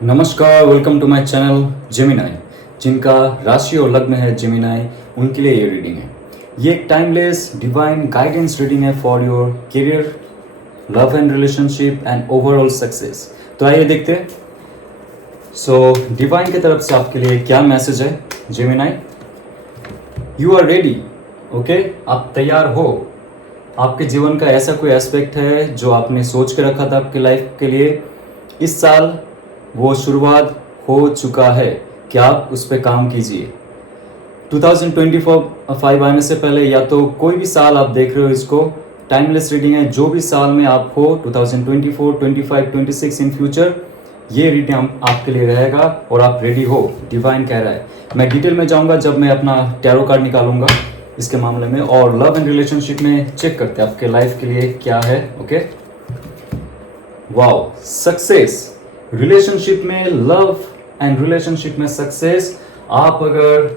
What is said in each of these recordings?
नमस्कार, welcome to my channel Gemini. जिनका राशि और लग्न है जेमिनाई, उनके लिए ये रीडिंग है। ये एक टाइमलेस डिवाइन गाइडेंस रीडिंग है for your career, love and relationship and overall success. तो आइए देखते हैं। डिवाइन की तरफ से आपके लिए क्या मैसेज है Gemini. You are ready, okay, आप तैयार हो। आपके जीवन का ऐसा कोई एस्पेक्ट है जो आपने सोच के रखा था आपके लाइफ के लिए, इस साल वो शुरुआत हो चुका है कि आप उस पर काम कीजिए। 2025 आने से पहले या तो कोई भी साल आप देख रहे हो, इसको टाइमलेस रीडिंग है। जो भी साल में आप हो, 2024, 25, 26 इन फ्यूचर, ये रीडिंग आपके लिए रहेगा और आप रेडी हो, डिवाइन कह रहा है। मैं डिटेल में जाऊंगा जब मैं अपना टैरो कार्ड निकालूंगा इसके मामले में। और लव एंड रिलेशनशिप में चेक करते हैं आपके लाइफ के लिए क्या है। ओके, वाओ, सक्सेस रिलेशनशिप में, लव एंड रिलेशनशिप में सक्सेस। आप अगर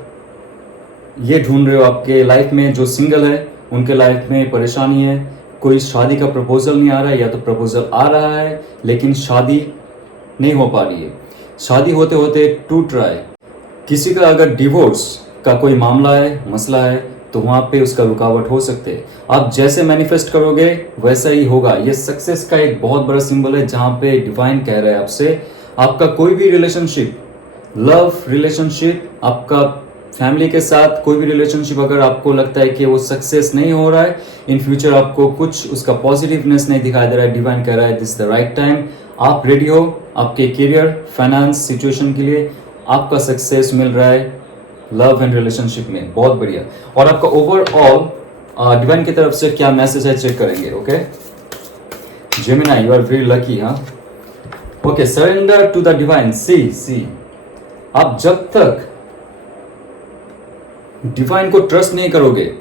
ये ढूंढ रहे हो आपके लाइफ में, जो सिंगल है उनके लाइफ में परेशानी है, कोई शादी का प्रपोजल नहीं आ रहा है, या तो प्रपोजल आ रहा है लेकिन शादी नहीं हो पा रही है, शादी होते होते टूट रहा है, किसी का अगर डिवोर्स का कोई मामला है, मसला है, तो वहाँ पे उसका रुकावट हो सकते हैं। आप जैसे मैनिफेस्ट करोगे वैसा ही होगा। ये सक्सेस का एक बहुत बड़ा सिंबल है, जहाँ पे डिवाइन कह रहा है आपसे, आपका कोई भी रिलेशनशिप, लव रिलेशनशिप, आपका फैमिली के साथ कोई भी रिलेशनशिप, अगर आपको लगता है कि वो सक्सेस नहीं हो रहा है, इन फ्यूचर आपको कुछ उसका पॉजिटिवनेस नहीं दिखाई दे रहा है, डिवाइन कह रहा है दिस द राइट टाइम, आप रेडी हो आपके करियर, फाइनेंस सिचुएशन के लिए। आपका सक्सेस मिल रहा है लव एंड रिलेशनशिप में, बहुत बढ़िया। और आपका ओवरऑल डिवाइन की तरफ से क्या मैसेज है चेक करेंगे। Okay Gemini, you are very lucky. हाँ, okay, surrender to the divine. See आप जब तक डिवाइन को ट्रस्ट नहीं करोगे,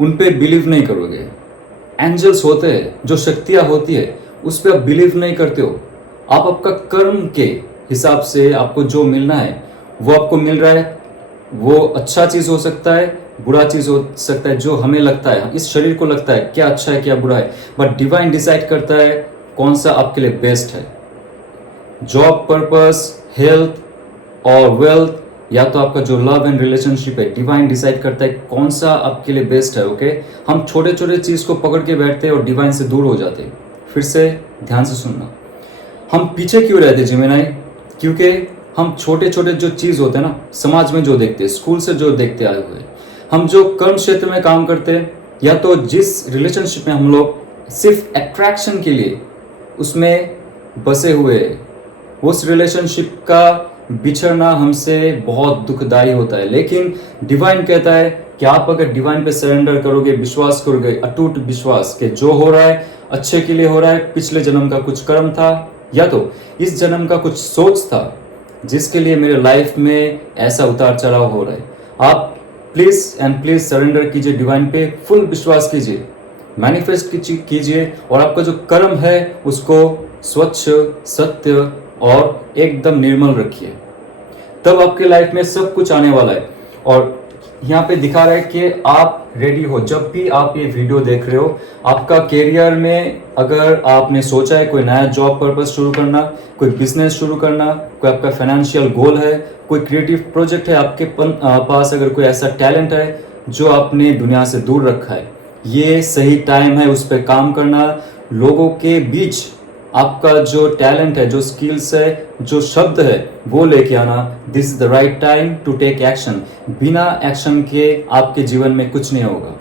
उन पे बिलीव नहीं करोगे, एंजल्स होते हैं, जो शक्तियां होती है, उस पर आप बिलीव नहीं करते हो, आप आपका कर्म के हिसाब से आपको जो मिलना है वो आपको मिल रहा है। वो अच्छा चीज हो सकता है, बुरा चीज हो सकता है, जो हमें लगता है, इस शरीर को लगता है क्या अच्छा है क्या बुरा है, बट डिवाइन डिसाइड करता है कौन सा आपके लिए बेस्ट है। जॉब पर्पस, हेल्थ और वेल्थ, या तो आपका जो लव एंड रिलेशनशिप है, डिवाइन डिसाइड करता है कौन सा आपके लिए बेस्ट है। ओके, हम छोटे छोटे चीज को पकड़ के बैठते हैं और डिवाइन से दूर हो जाते हैं। फिर से ध्यान से सुनना, हम पीछे क्यों रहते जेमिनाई? क्योंकि हम छोटे छोटे जो चीज होते हैं ना, समाज में जो देखते हैं, स्कूल से जो देखते आए हुए, हम जो कर्म क्षेत्र में काम करते हैं, या तो जिस रिलेशनशिप में हम लोग सिर्फ अट्रैक्शन के लिए उसमें बसे हुए हैं, उस रिलेशनशिप का बिछड़ना हमसे बहुत दुखदाई होता है। लेकिन डिवाइन कहता है कि आप अगर डिवाइन पे सरेंडर करोगे, विश्वास करोगे, अटूट विश्वास के जो हो रहा है अच्छे के लिए हो रहा है, पिछले जन्म का कुछ कर्म था, या तो इस जन्म का कुछ सोच था जिसके लिए मेरे लाइफ में ऐसा उतार चढ़ाव हो रहा है, आप प्लीज एंड प्लीज सरेंडर कीजिए डिवाइन पे, फुल विश्वास कीजिए, मैनिफेस्ट कीजिए, और आपका जो कर्म है उसको स्वच्छ, सत्य और एकदम निर्मल रखिए। तब आपके लाइफ में सब कुछ आने वाला है। और यहाँ पे दिखा रहा है कि आप रेडी हो। जब भी आप ये वीडियो देख रहे हो, आपका कैरियर में अगर आपने सोचा है कोई नया जॉब पर्पस शुरू करना, कोई बिजनेस शुरू करना, कोई आपका फाइनेंशियल गोल है, कोई क्रिएटिव प्रोजेक्ट है आपके पास, अगर कोई ऐसा टैलेंट है जो आपने दुनिया से दूर रखा है, ये सही टाइम है उस पर काम करना। लोगों के बीच आपका जो टैलेंट है, जो स्किल्स है, जो शब्द है, वो लेके आना। This is the right time to take action. बिना एक्शन के आपके जीवन में कुछ नहीं होगा,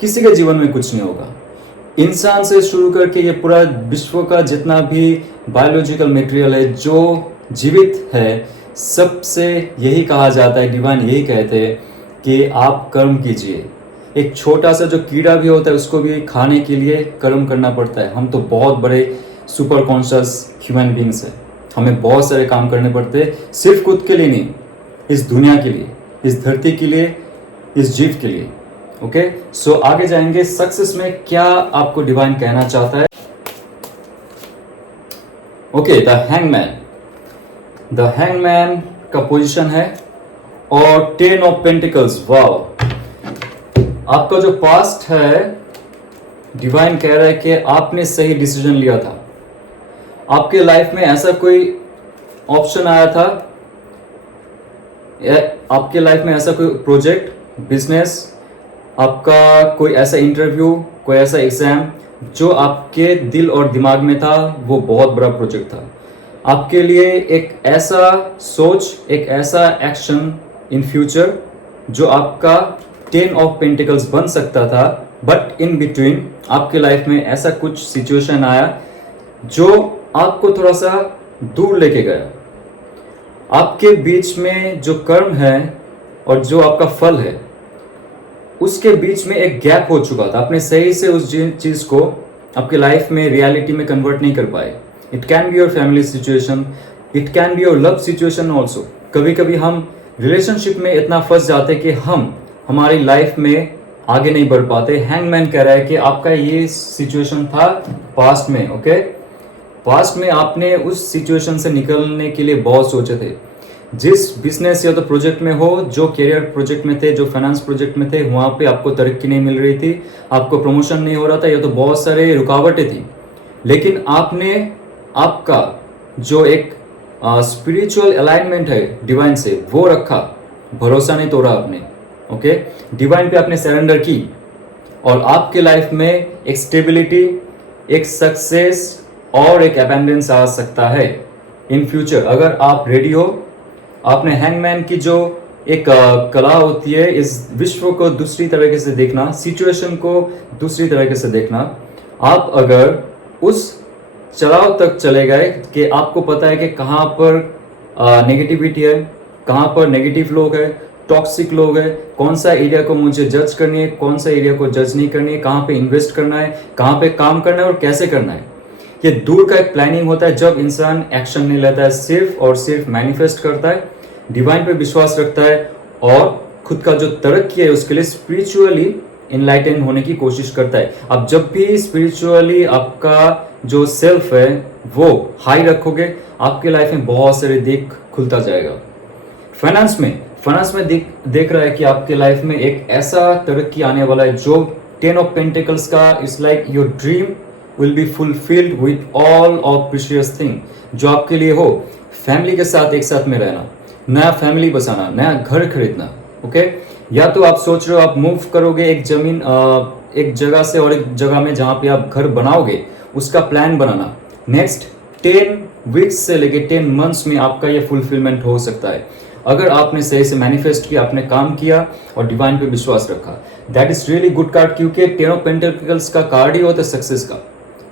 किसी के जीवन में कुछ नहीं होगा। इंसान से शुरू करके ये पूरा विश्व का जितना भी बायोलॉजिकल मटेरियल है जो जीवित है, सबसे यही कहा जाता है, डिवाइन यही कहते हैं कि आप कर्म कीजिए। एक छोटा सा जो कीड़ा भी होता है उसको भी खाने के लिए कर्म करना पड़ता है। हम तो बहुत बड़े सुपर कॉन्शियस ह्यूमन बींग्स है, हमें बहुत सारे काम करने पड़ते हैं, सिर्फ खुद के लिए नहीं, इस दुनिया के लिए, इस धरती के लिए, इस जीव के लिए। ओके, सो आगे जाएंगे सक्सेस में क्या आपको डिवाइन कहना चाहता है। Okay, the hangman, the hangman का पोजीशन है और 10 ऑफ पेंटिकल्स। वाओ, आपका जो पास्ट है, डिवाइन कह रहा है कि आपने सही डिसीजन लिया था। आपके लाइफ में ऐसा कोई ऑप्शन आया था, आपके लाइफ में ऐसा कोई प्रोजेक्ट, बिजनेस, आपका कोई ऐसा इंटरव्यू, कोई ऐसा एग्जाम जो आपके दिल और दिमाग में था, वो बहुत बड़ा प्रोजेक्ट था आपके लिए, एक ऐसा सोच, एक ऐसा एक्शन इन फ्यूचर जो आपका 10 ऑफ पेंटिकल्स बन सकता था, बट इन बिटवीन आपके लाइफ में ऐसा कुछ सिचुएशन आया जो आपको थोड़ा सा दूर लेके गया। आपके बीच में जो कर्म है और जो आपका फल है, उसके बीच में एक गैप हो चुका था। आपने सही से उस चीज को आपके लाइफ में रियलिटी में कन्वर्ट नहीं कर पाए। It can be your family situation, it can be your love situation also. कभी कभी हम रिलेशनशिप में इतना फंस जाते कि हम हमारी लाइफ में आगे नहीं बढ़ पाते। हैंगमैन कह रहा है कि आपका ये सिचुएशन था पास्ट में, ओके? पास्ट में आपने उस सिचुएशन से निकलने के लिए बहुत सोचे थे। जिस बिजनेस या तो प्रोजेक्ट में हो, जो करियर प्रोजेक्ट में थे, जो फाइनेंस प्रोजेक्ट में थे, वहाँ पे आपको तरक्की नहीं मिल रही थी, आपको प्रमोशन नहीं हो रहा था, या तो बहुत सारे रुकावटें थी, लेकिन आपने आपका जो एक स्पिरिचुअल अलाइनमेंट है डिवाइन से, वो रखा, भरोसा नहीं तोड़ा आपने, ओके? डिवाइन पे आपने सरेंडर की और आपके लाइफ में एक स्टेबिलिटी, एक सक्सेस और एक अबंडेंस आ सकता है इन फ्यूचर, अगर आप रेडी हो। आपने हैंगमैन की जो एक कला होती है, इस विश्व को दूसरी तरीके से देखना, सिचुएशन को दूसरी तरीके से देखना, आप अगर उस चढ़ाव तक चले गए कि आपको पता है कि कहाँ पर नेगेटिविटी है, कहाँ पर नेगेटिव लोग हैं, टॉक्सिक लोग हैं, कौन सा एरिया को मुझे जज करनी है, कौन सा एरिया को जज नहीं करनी है, कहाँ पे इन्वेस्ट करना है, कहाँ पे काम करना है और कैसे करना है, ये दूर का एक प्लानिंग होता है। जब इंसान एक्शन नहीं लेता है, सिर्फ और सिर्फ मैनिफेस्ट करता है, डिवाइन पे विश्वास रखता है और खुद का जो तरक्की है उसके लिए स्पिरिचुअली इनलाइटन होने की कोशिश करता है। अब जब भी स्पिरिचुअली आपका जो सेल्फ है वो हाई रखोगे, आपके लाइफ में बहुत सारे दिख खुलता जाएगा। फाइनेंस में देख रहा है कि आपके लाइफ में एक ऐसा तरक्की आने वाला है जो 10 ऑफ पेंटिकल्स का, it's like your dream will be fulfilled with all of precious thing जो आपके लिए हो। फैमिली के साथ एक साथ में रहना, नया फैमिली बसाना, नया घर खरीदना, ओके? या तो आप सोच रहे हो आप मूव करोगे एक जमीन, एक जगह से और एक जगह में जहां पे आप घर बनाओगे, उसका प्लान बनाना। नेक्स्ट 10 वीक्स से लेके 10 मंथ्स में आपका ये फुलफिलमेंट हो सकता है, अगर आपने सही से मैनिफेस्ट किया, आपने काम किया और डिवाइन पे विश्वास रखा। That is really good card, क्योंकि 10 ऑफ पेंटिकल्स का कार्ड ही होता है सक्सेस का,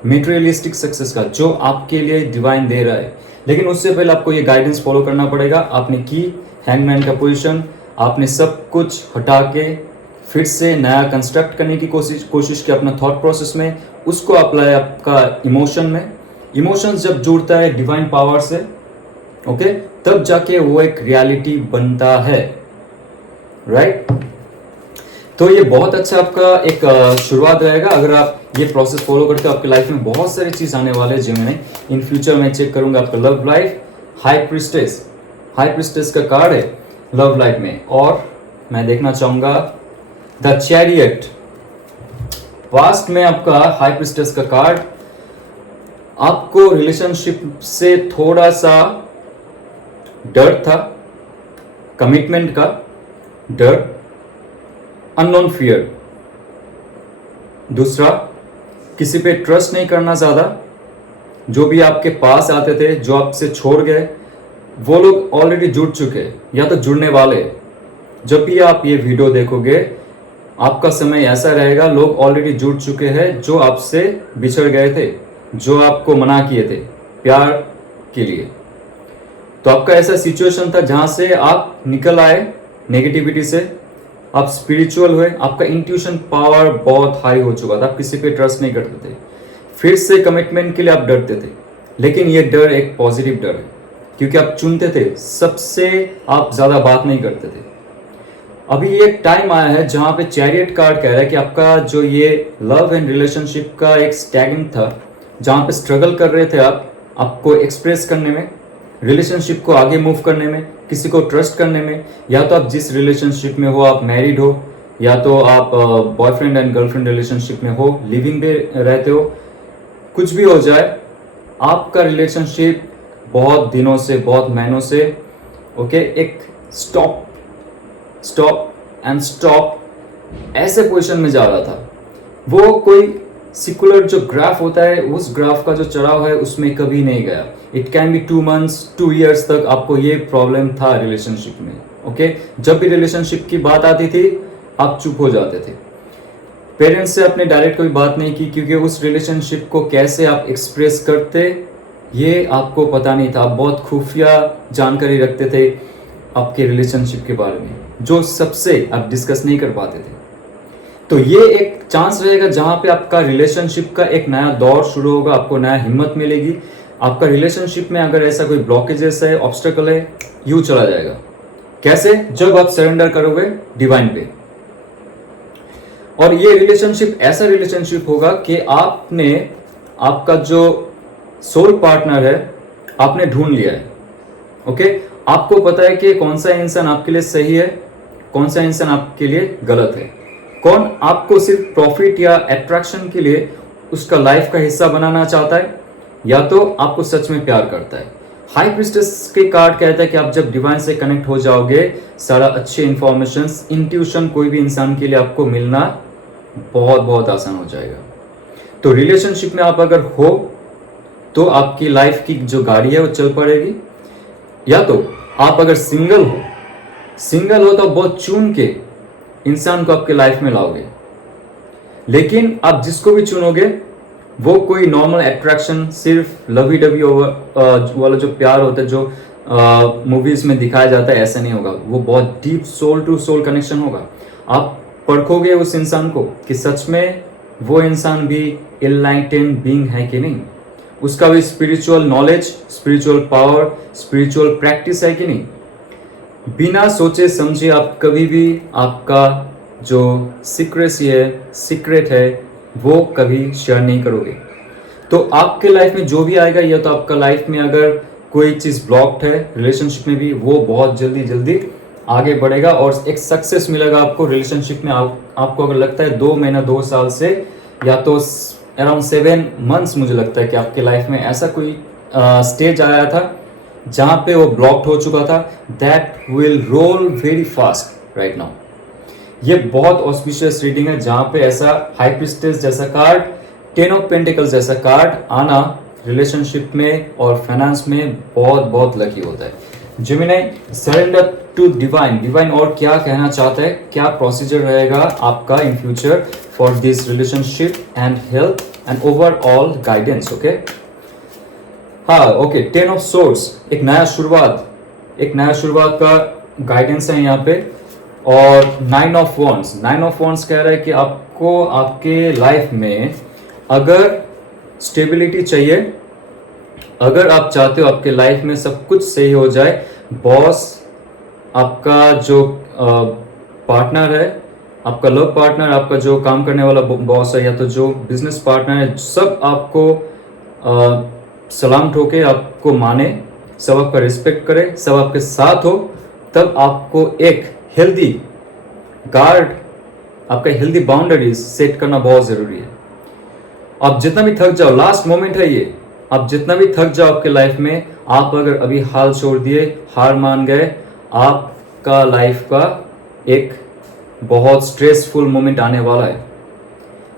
मेटेरियलिस्टिक सक्सेस का, जो आपके लिए डिवाइन दे रहा है। लेकिन उससे पहले आपको ये गाइडेंस फॉलो करना पड़ेगा। आपने की हैंगमैन का पोजीशन, आपने सब कुछ हटा के फिर से नया कंस्ट्रक्ट करने की कोशिश की अपना थॉट प्रोसेस में, उसको अप्लाई आपका इमोशन में। इमोशंस जब जुड़ता है डिवाइन पावर से, ओके, तब जाके वो एक रियलिटी बनता है, राइट? तो ये बहुत अच्छा आपका एक शुरुआत रहेगा। अगर आप ये प्रोसेस फॉलो करते हो, आपकी लाइफ में बहुत सारी चीज आने वाले हैं जिन्हें इन फ्यूचर में चेक करूंगा। आपका लव लाइफ, हाई प्रिस्टेस का कार्ड है लव लाइफ में, और मैं देखना चाहूंगा द चैरियट। पास्ट में आपका हाई प्रिस्टेस का कार्ड, आपको रिलेशनशिप से थोड़ा सा डर था, कमिटमेंट का डर, अननोन फियर। दूसरा, किसी पे ट्रस्ट नहीं करना ज्यादा। जो भी आपके पास आते थे, जो आपसे छोड़ गए, वो लोग ऑलरेडी जुड़ चुके या तो जुड़ने वाले। जब भी आप ये वीडियो देखोगे, आपका समय ऐसा रहेगा, लोग ऑलरेडी जुड़ चुके हैं जो आपसे बिछड़ गए थे, जो आपको मना किए थे प्यार के लिए। तो आपका ऐसा सिचुएशन था जहां से आप निकल आए नेगेटिविटी से, आप स्पिरिचुअल हुए, आपका इंट्यूशन पावर बहुत हाई हो चुका था, आप किसी पे ट्रस्ट नहीं करते थे, फिर से कमिटमेंट के लिए आप डरते थे। लेकिन ये डर एक पॉजिटिव डर है, क्योंकि आप चुनते थे, सबसे आप ज्यादा बात नहीं करते थे। अभी एक टाइम आया है जहां पे चैरियट कार्ड कह रहा है कि आपका जो ये लव एंड रिलेशनशिप का एक स्टैगनेंट था, जहां पे स्ट्रगल कर रहे थे आप, आपको एक्सप्रेस करने में, रिलेशनशिप को आगे मूव करने में, किसी को ट्रस्ट करने में, या तो आप जिस रिलेशनशिप में हो, आप मैरिड हो, या तो आप बॉयफ्रेंड एंड गर्लफ्रेंड रिलेशनशिप में हो, लिविंग पे रहते हो, कुछ भी हो जाए, आपका रिलेशनशिप बहुत दिनों से, बहुत महीनों से ओके एक स्टॉप एंड स्टॉप ऐसे पोजीशन में जा रहा था। वो कोई सिकुलर जो ग्राफ होता है, उस ग्राफ का जो चढ़ाव है उसमें कभी नहीं गया। It can be 2 months 2 years तक आपको ये प्रॉब्लम था रिलेशनशिप में। ओके जब भी रिलेशनशिप की बात आती थी आप चुप हो जाते थे। पेरेंट्स से आपने डायरेक्ट कोई बात नहीं की, क्योंकि उस रिलेशनशिप को कैसे आप एक्सप्रेस करते ये आपको पता नहीं था। आप बहुत खुफिया जानकारी रखते थे आपके रिलेशनशिप के बारे में, जो सबसे आप डिस्कस नहीं कर पाते थे। तो ये एक चांस रहेगा जहां पे आपका रिलेशनशिप का एक नया दौर शुरू होगा, आपको नया हिम्मत मिलेगी। आपका रिलेशनशिप में अगर ऐसा कोई ब्लॉकेजेस है, ऑब्स्टेकल है, यूं चला जाएगा। कैसे? जब आप सरेंडर करोगे डिवाइन पे। और ये रिलेशनशिप ऐसा रिलेशनशिप होगा कि आपने आपका जो सोल पार्टनर है आपने ढूंढ लिया है। ओके आपको पता है कि कौन सा इंसान आपके लिए सही है, कौन सा इंसान आपके लिए गलत है, कौन आपको सिर्फ प्रॉफिट या अट्रैक्शन के लिए उसका लाइफ का हिस्सा बनाना चाहता है, या तो आपको सच में प्यार करता है। हाई प्रिस्टेस के कार्ड कहता है कि आप जब डिवाइन से कनेक्ट हो जाओगे, सारा अच्छे इंफॉर्मेशन, इंट्यूशन कोई भी इंसान के लिए आपको मिलना बहुत बहुत आसान हो जाएगा। तो रिलेशनशिप में आप अगर हो तो आपकी लाइफ की जो गाड़ी है वो चल पड़ेगी, या तो आप अगर सिंगल हो तो बहुत चुन के इंसान को आपके लाइफ में लाओगे। लेकिन आप जिसको भी चुनोगे वो कोई नॉर्मल अट्रैक्शन, सिर्फ लवी डबी वाला जो प्यार होता है जो मूवीज में दिखाया जाता है, ऐसा नहीं होगा। वो बहुत deep soul to soul connection होगा। आप परखोगे उस इंसान को कि सच में वो इंसान भी एनलाइटेंड बीइंग है कि नहीं, उसका भी spiritual knowledge, spiritual power, spiritual practice है कि नहीं। बिना सोचे समझे आप कभी भी आपका जो सीक्रेट है वो कभी शेयर नहीं करोगे। तो आपके लाइफ में जो भी आएगा, या तो आपका लाइफ में अगर कोई चीज़ ब्लॉक्ड है रिलेशनशिप में भी, वो बहुत जल्दी आगे बढ़ेगा और एक सक्सेस मिलेगा आपको रिलेशनशिप में। आपको अगर लगता है 2 महीना 2 साल से, या तो अराउंड 7 months मुझे लगता है कि आपके लाइफ में ऐसा कोई स्टेज आया था जहां पे वो ब्लॉक्ड हो चुका था, that will roll very fast right now. ये बहुत ऑस्पिशियस रीडिंग है जहां पे ऐसा हाई प्रिस्टेस जैसा कार्ड, 10 of Pentacles जैसा कार्ड आना रिलेशनशिप में और फाइनेंस में बहुत लकी होता है। जेमिनी, सरेंडर टू डिवाइन और क्या कहना चाहता है, क्या प्रोसीजर रहेगा आपका in future for this relationship and health and overall guidance. Okay हाँ ओके 10 of Swords, एक नया शुरुआत का गाइडेंस है यहाँ पे। और 9 of Wands कह रहा है कि आपको आपके लाइफ में अगर स्टेबिलिटी चाहिए, अगर आप चाहते हो आपके लाइफ में सब कुछ सही हो जाए, बॉस, आपका जो पार्टनर है, आपका लव पार्टनर, आपका जो काम करने वाला बॉस है, या तो जो बिजनेस पार्टनर है, सब आपको सलाम ठोके, आपको माने, सब आपका रिस्पेक्ट करे, सब आपके साथ हो, तब आपको एक हेल्दी गार्ड, आपका हेल्दी बाउंड्रीज सेट करना बहुत जरूरी है। आप जितना भी थक जाओ, लास्ट मोमेंट है ये, आप जितना भी थक जाओ आपके लाइफ में, आप अगर अभी हाल छोड़ दिए, हार मान गए, आपका लाइफ का एक बहुत स्ट्रेसफुल मोमेंट आने वाला है।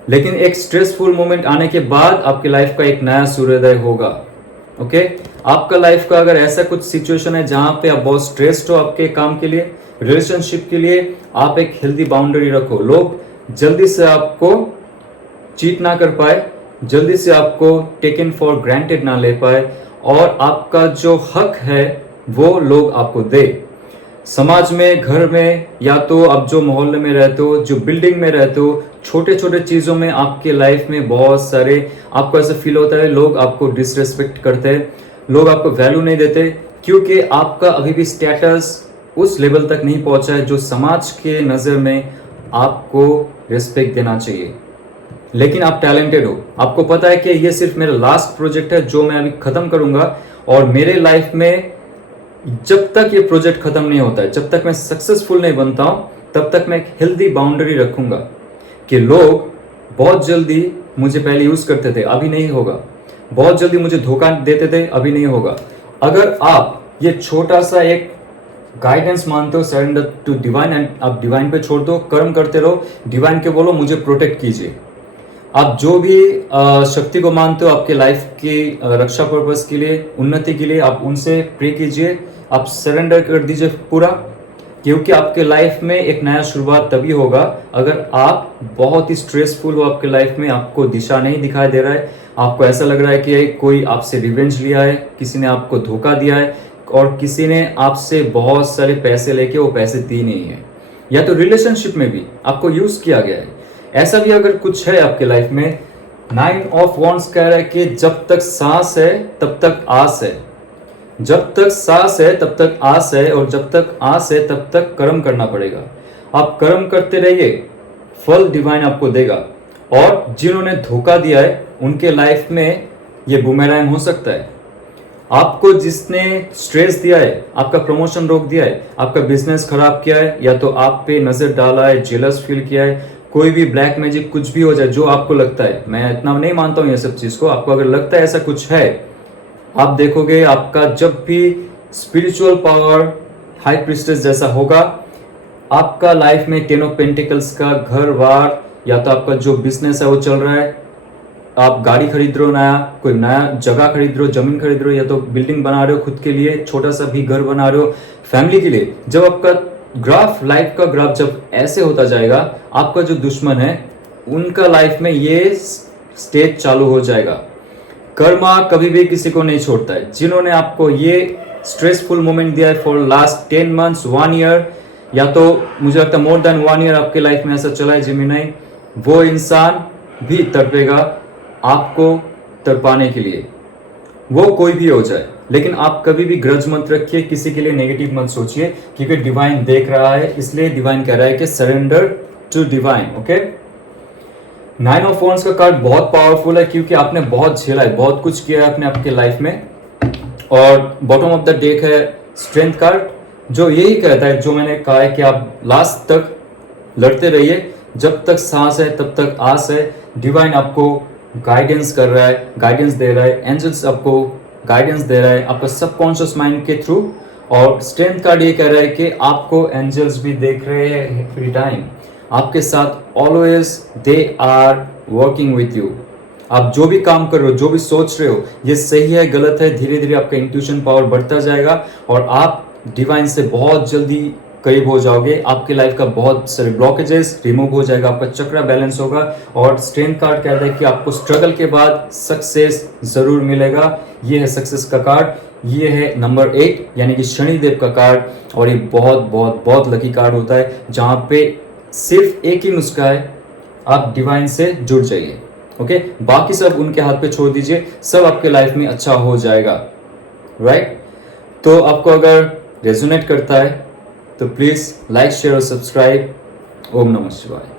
लेकिन एक स्ट्रेसफुल मोमेंट आने के बाद आपकी लाइफ का एक नया सूर्योदय होगा। ओके आपका लाइफ का अगर ऐसा कुछ सिचुएशन है जहां पे आप बहुत स्ट्रेस्ड हो आपके काम के लिए, रिलेशनशिप के लिए, आप एक हेल्दी बाउंड्री रखो। लोग जल्दी से आपको चीट ना कर पाए, जल्दी से आपको टेकन फॉर ग्रांटेड ना ले पाए, और आपका जो हक है वो लोग आपको दे। समाज में, घर में, या तो आप जो मोहल्ले में रहते हो, जो बिल्डिंग में रहते हो, छोटे छोटे चीज़ों में आपके लाइफ में बहुत सारे आपको ऐसा फील होता है लोग आपको डिसरेस्पेक्ट करते हैं, लोग आपको वैल्यू नहीं देते, क्योंकि आपका अभी भी स्टेटस उस लेवल तक नहीं पहुंचा है जो समाज के नज़र में आपको रिस्पेक्ट देना चाहिए। लेकिन आप टैलेंटेड हो, आपको पता है कि ये सिर्फ मेरा लास्ट प्रोजेक्ट है जो मैं अभी ख़त्म करूँगा, और मेरे लाइफ में जब तक ये प्रोजेक्ट खत्म नहीं होता है, जब तक मैं सक्सेसफुल नहीं बनता हूँ, तब तक मैं एक हेल्दी बाउंड्री रखूंगा कि लोग बहुत जल्दी मुझे पहले यूज करते थे, अभी नहीं होगा, बहुत जल्दी मुझे धोखा देते थे, अभी नहीं होगा, अगर आप ये छोटा सा एक गाइडेंस मानते हो, सरेंडर टू डिवाइन, एंड आप डिवाइन पे छोड़ दो, कर्म करते रहो, डिवाइन के बोलो मुझे प्रोटेक्ट कीजिए। आप जो भी शक्ति को मानते हो आपके लाइफ की रक्षा पर्पस के लिए, उन्नति के लिए, आप उनसे प्रे कीजिए, आप सरेंडर कर दीजिए पूरा। क्योंकि आपके लाइफ में एक नया शुरुआत तभी होगा अगर आप बहुत ही स्ट्रेसफुल हो आपके लाइफ में, आपको दिशा नहीं दिखाई दे रहा है, आपको ऐसा लग रहा है कि कोई आपसे रिवेंज लिया है, किसी ने आपको धोखा दिया है, और किसी ने आपसे बहुत सारे पैसे लेके वो पैसे दी नहीं है, या तो रिलेशनशिप में भी आपको यूज किया गया है। ऐसा भी अगर कुछ है आपके लाइफ में, 9 ऑफ वॉन्ड्स कह रहा है कि जब तक सांस है तब तक आस है, जब तक सांस है तब तक आस है, और जब तक आस है तब तक कर्म करना पड़ेगा। आप कर्म करते रहिए, फल डिवाइन आपको देगा। और जिन्होंने धोखा दिया है उनके लाइफ में ये बुमेरैंग हो सकता है। आपको जिसने स्ट्रेस दिया है, आपका प्रमोशन रोक दिया है, आपका बिजनेस खराब किया है, या तो आप पे नजर डाला है, जेलस फील किया है, कोई भी ब्लैक मैजिक कुछ भी हो जाए जो आपको लगता है, मैं इतना नहीं मानता हूं ये सब चीज को, आपको अगर लगता है ऐसा कुछ है, आप देखोगे आपका जब भी स्पिरिचुअल पावर हाई प्रिस्टेस जैसा होगा, आपका लाइफ में 10 ऑफ पेंटिकल्स का घर वार, या तो आपका जो बिजनेस है वो चल रहा है, आप गाड़ी खरीद रहे हो, नया कोई नया जगह खरीद रहे हो, जमीन खरीद रहे हो, या तो बिल्डिंग बना रहे हो खुद के लिए, छोटा सा भी घर बना रहे हो फैमिली के लिए, जब आपका ग्राफ, लाइफ का ग्राफ जब ऐसे होता जाएगा, आपका जो दुश्मन है उनका लाइफ में ये स्टेज चालू हो जाएगा। कर्मा कभी भी किसी को नहीं छोड़ता है। जिन्होंने आपको ये स्ट्रेसफुल मोमेंट दिया है फॉर लास्ट 10 मंथ्स, 1 ईयर, या तो मुझे लगता है मोर देन 1 ईयर आपके लाइफ में ऐसा चला है जेमिनी, वो इंसान भी तड़पेगा आपको तड़पाने के लिए, वो कोई भी हो जाए। लेकिन आप कभी भी ग्रज मत रखिए, किसी के लिए नेगेटिव मत सोचिए, क्योंकि डिवाइन देख रहा है, इसलिए डिवाइन कह रहा है कि surrender to divine. Okay, 9 of wands का कार्ड बहुत पावरफुल है, क्योंकि आपने बहुत झेला है, बहुत कुछ किया है अपने आपके लाइफ में। और बॉटम ऑफ द डेक है स्ट्रेंथ कार्ड, जो यही कहता है, जो मैंने कहा है कि आप लास्ट तक लड़ते रहिए, जब तक सांस है तब तक आस है। डिवाइन आपको गाइडेंस कर रहा है, गाइडेंस दे रहा है, एंजल्स आपको गाइडेंस दे रहा है आपका सबकॉन्शियस माइंड के थ्रू। और स्ट्रेंथ कार्ड ये कह रहा है कि आपको एंजल्स भी देख रहे हैं एवरी टाइम, आपके साथ always they are working with you. आप जो भी काम कर रहे हो, जो भी सोच रहे हो, ये सही है गलत है, धीरे धीरे आपका इंट्यूशन पावर बढ़ता जाएगा और आप डिवाइन से बहुत जल्दी करीब हो जाओगे। आपके लाइफ का बहुत सारे ब्लॉकेजेस रिमूव हो जाएगा, आपका चक्रा बैलेंस होगा। और स्ट्रेंथ कार्ड कहता है कि आपको स्ट्रगल के बाद सक्सेस जरूर मिलेगा। ये है सक्सेस का कार्ड। ये है नंबर 8 यानी कि शनिदेव का कार्ड। और ये बहुत बहुत बहुत लकी कार्ड होता है, जहां पे सिर्फ एक ही नुस्खा है, आप डिवाइन से जुड़ जाइए। ओके, बाकी सब उनके हाथ पे छोड़ दीजिए, सब आपके लाइफ में अच्छा हो जाएगा। राइट, तो आपको अगर रेजोनेट करता है तो प्लीज लाइक, शेयर और सब्सक्राइब। ओम नमः शिवाय।